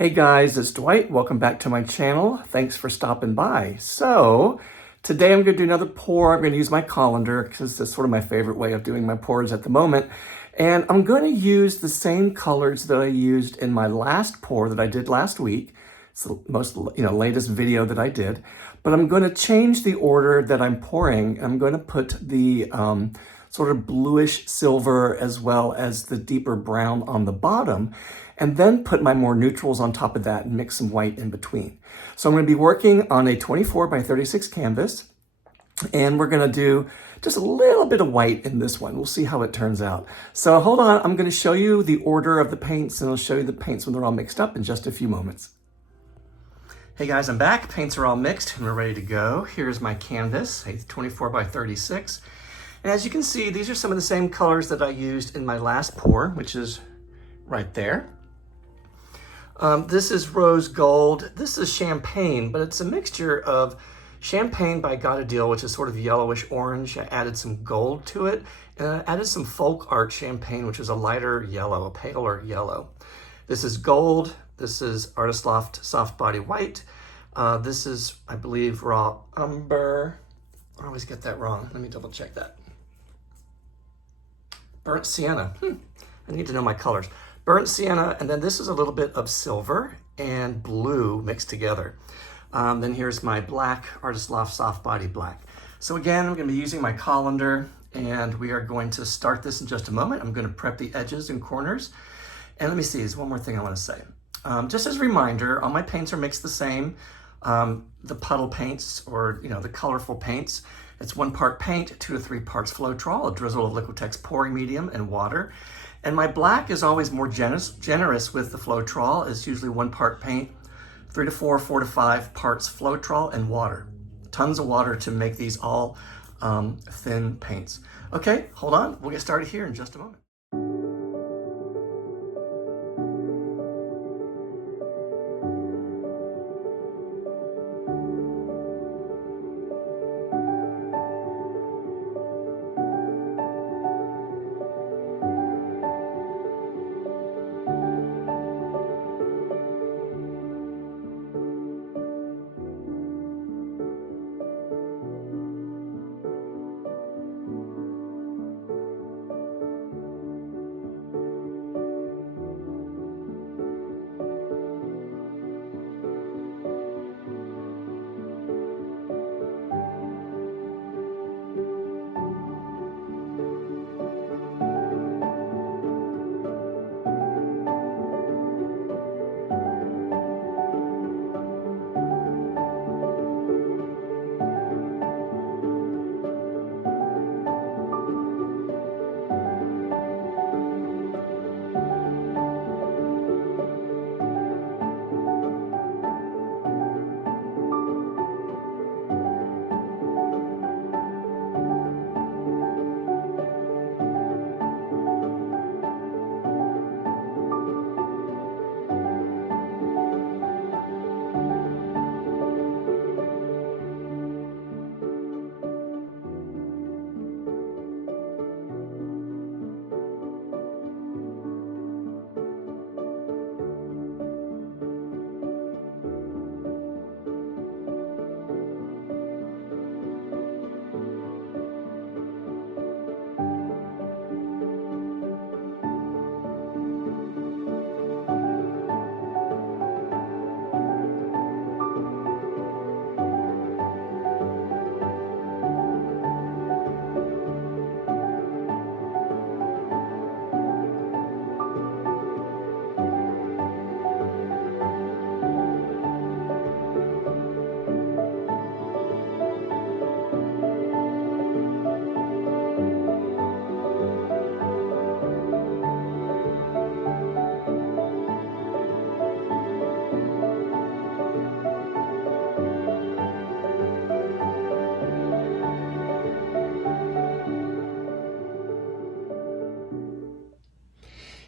Hey guys, it's Dwight. Welcome back to my channel. Thanks for stopping by. So today I'm going to do another pour. I'm going to use my colander because it's sort of my favorite way of doing my pours at the moment. And I'm going to use the same colors that I used in my last pour that I did last week. It's the most latest video that I did. But I'm going to change the order that I'm pouring. I'm going to put the sort of bluish silver as well as the deeper brown on the bottom, and then put my more neutrals on top of that and mix some white in between. So I'm going to be working on a 24 by 36 canvas, and we're going to do just a little bit of white in this one. We'll see how it turns out. So hold on, I'm going to show you the order of the paints, and I'll show you the paints when they're all mixed up in just a few moments. Hey guys, I'm back. Paints are all mixed and we're ready to go. Here's my canvas, a 24 by 36. And as you can see, these are some of the same colors that I used in my last pour, which is right there. This is rose gold. This is champagne, but it's a mixture of champagne by Got a Deal, which is sort of yellowish orange. I added some gold to it, and I added some folk art champagne, which is a lighter yellow, a paler yellow. This is gold. This is Artist Loft Soft Body White. This is, I believe, raw umber. I always get that wrong. Let me double check that. Burnt sienna. I need to know my colors. Burnt sienna, and then this is a little bit of silver and blue mixed together. Then here's my black Artist Loft Soft Body Black. So again, I'm going to be using my colander, and we are going to start this in just a moment. I'm going to prep the edges and corners. And let me see, there's one more thing I want to say. Just as a reminder, all my paints are mixed the same. The puddle paints, or the colorful paints, it's 1 part paint, 2 to 3 parts Floetrol, a drizzle of Liquitex pouring medium, and water. And my black is always more generous with the Floetrol. It's usually 1 part paint, 3 to 4, 4 to 5 parts Floetrol, and water. Tons of water to make these all thin paints. Okay, hold on. We'll get started here in just a moment.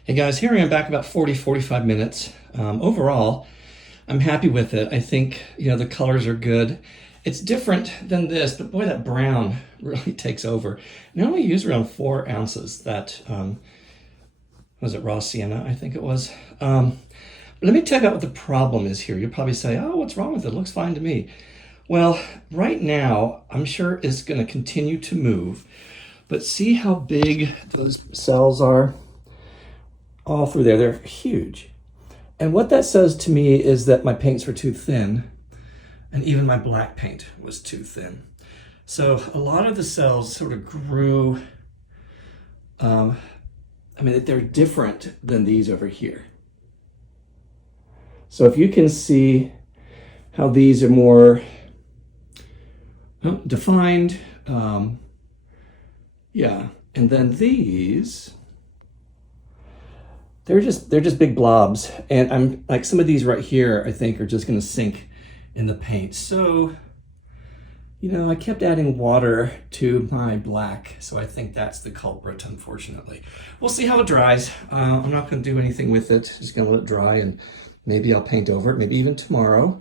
Hey guys, here I am back about 45 minutes. Overall, I'm happy with it. I think, the colors are good. It's different than this, but boy, that brown really takes over. And I only use around 4 ounces. That, was it raw sienna, I think it was. But let me tell you about what the problem is here. You'll probably say, oh, what's wrong with it? It looks fine to me. Well, right now, I'm sure it's going to continue to move, but see how big those cells are all through there. They're huge. And what that says to me is that my paints were too thin, and even my black paint was too thin. So a lot of the cells sort of grew, I mean, they're different than these over here. So if you can see how these are more defined, yeah, and then these, they're just big blobs. And I'm like, some of these right here, I think are just gonna sink in the paint. So, you know, I kept adding water to my black, so I think that's the culprit, unfortunately. We'll see how it dries. I'm not gonna do anything with it, just gonna let it dry, and maybe I'll paint over it, maybe even tomorrow.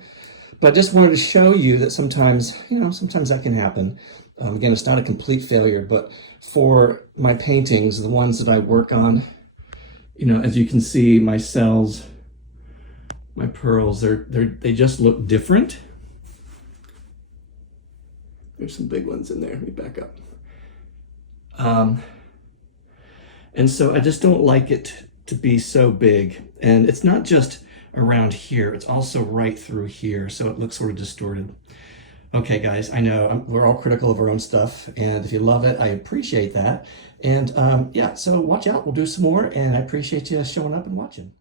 But I just wanted to show you that sometimes, you know, sometimes that can happen. Again, it's not a complete failure, but for my paintings, the ones that I work on, you know, as you can see, my cells, my pearls, they just look different. There's some big ones in there. Let me back up. And so I just don't like it to be so big. And it's not just around here, it's also right through here. So it looks sort of distorted. Okay, guys, I know we're all critical of our own stuff. And if you love it, I appreciate that. And yeah, so watch out. We'll do some more. And I appreciate you showing up and watching.